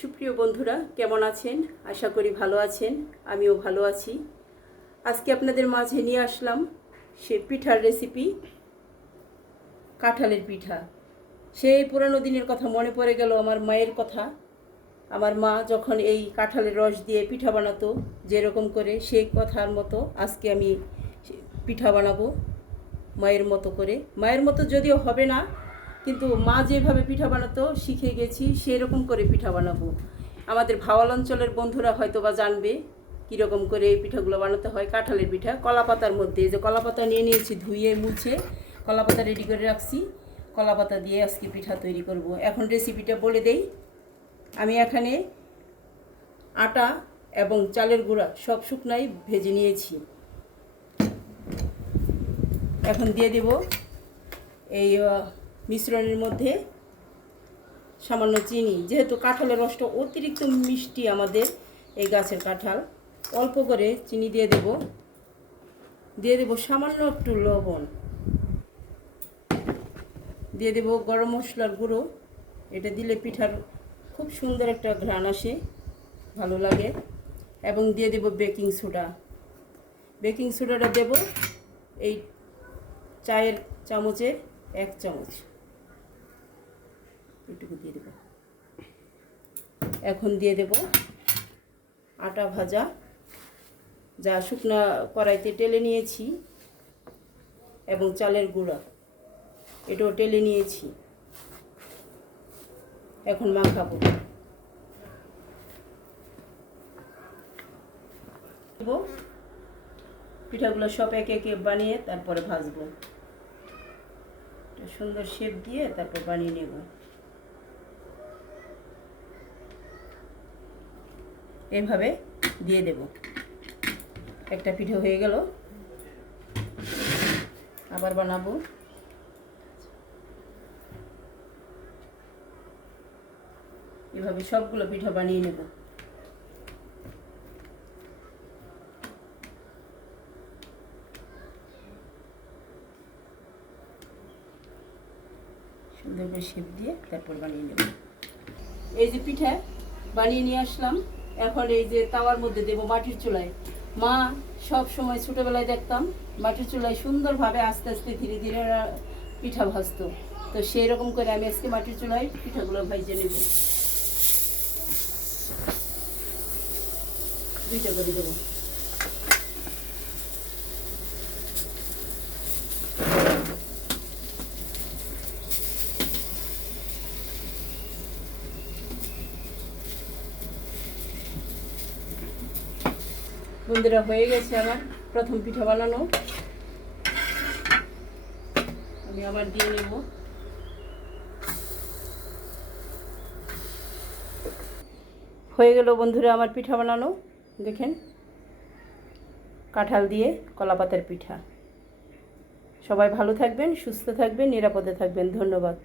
সুপ্রিয় বন্ধুরা, কেমন আছেন? আশা করি ভালো আছেন, আমিও ভালো আছি। আজকে আপনাদের মাঝে নিয়ে আসলাম সে পিঠার রেসিপি, কাঁঠালের পিঠা। সেই পুরানো দিনের কথা মনে পড়ে গেল আমার মায়ের কথা। আমার মা যখন এই কাঁঠালের রস দিয়ে পিঠা বানাতো, যেরকম করে সেই কথার মতো আজকে আমি পিঠা বানাবো মায়ের মতো করে। মায়ের মতো যদিও হবে না কিন্তু মা যেভাবে পিঠা বানাতো, শিখে গেছি, সেরকম করে পিঠা বানাবো। আমাদের ভাওয়াল অঞ্চলের বন্ধুরা হয়তো বা জানবে কীরকম করে এই পিঠাগুলো বানাতে হয়, কাঁঠালের পিঠা। কলাপাতার মধ্যে যে কলাপাতা নিয়ে নিয়েছি ধুয়ে মুছে, কলাপাতা রেডি করে রাখছি। কলাপাতা দিয়ে আজকে পিঠা তৈরি করব। এখন রেসিপিটা বলে দেই। আমি এখানে আটা এবং চালের গুঁড়া সব শুকনাই ভেজে নিয়েছি। এখন দিয়ে দেব এই মিশ্রণের মধ্যে সামান্য চিনি, যেহেতু কাঁঠালের রসটা অতিরিক্ত মিষ্টি আমাদের এই গাছের কাঁঠাল, অল্প করে চিনি দিয়ে দেব। দিয়ে দেব সামান্য একটু লবণ। দিয়ে দেব গরম মশলার গুঁড়ো। এটা দিলে পিঠার খুব সুন্দর একটা ঘ্রাণ আসে, ভালো লাগে। এবং দিয়ে দেব বেকিং সোডা। বেকিং সোডাটা দেব এই চায়ের চামচের এক চামচ। এটুকু দিয়ে দেব। এখন দিয়ে দেব আটা ভাজা। যা শুকনা কড়াইতে টেলে নিয়েছি এবং চালের গুঁড়া। এটাও টেলে নিয়েছি। এখন মাখাবো। পিঠাগুলো সব একে একে বানিয়ে তারপরে ভাজবো। সুন্দর শেপ দিয়ে তারপর বানিয়ে নেব। এইভাবে দিয়ে দেব। একটা পিঠে হয়ে গেল। আবার বানাবো। এভাবে সবগুলো পিঠা বানিয়ে নেব। সুন্দর করে শেপ দিয়ে তারপর বানিয়ে নেব। এই যে পিঠা বানিয়ে নিয়ে আসলাম। এখন এই যে তাওয়ার মধ্যে দেব মাটির চুলায়। মা সব সময় ছোটোবেলায় দেখতাম, মাটির চুলায় সুন্দরভাবে আস্তে আস্তে ধীরে ধীরে পিঠা ভাজতো। তো সেই রকম করে আমি আজকে মাটির চুলায় পিঠাগুলো ভাইজে নেব। দুইটা করে দেবো। বন্ধুরা হয়ে গেছে আমার প্রথম পিঠা বানানো। আমি আবার দিয়ে নেব। হয়ে গেল বন্ধুরা আমার পিঠা বানানো। দেখেন, কাঁঠাল দিয়ে কলাপাতার পিঠা। সবাই ভালো থাকবেন, সুস্থ থাকবেন, নিরাপদে থাকবেন। ধন্যবাদ।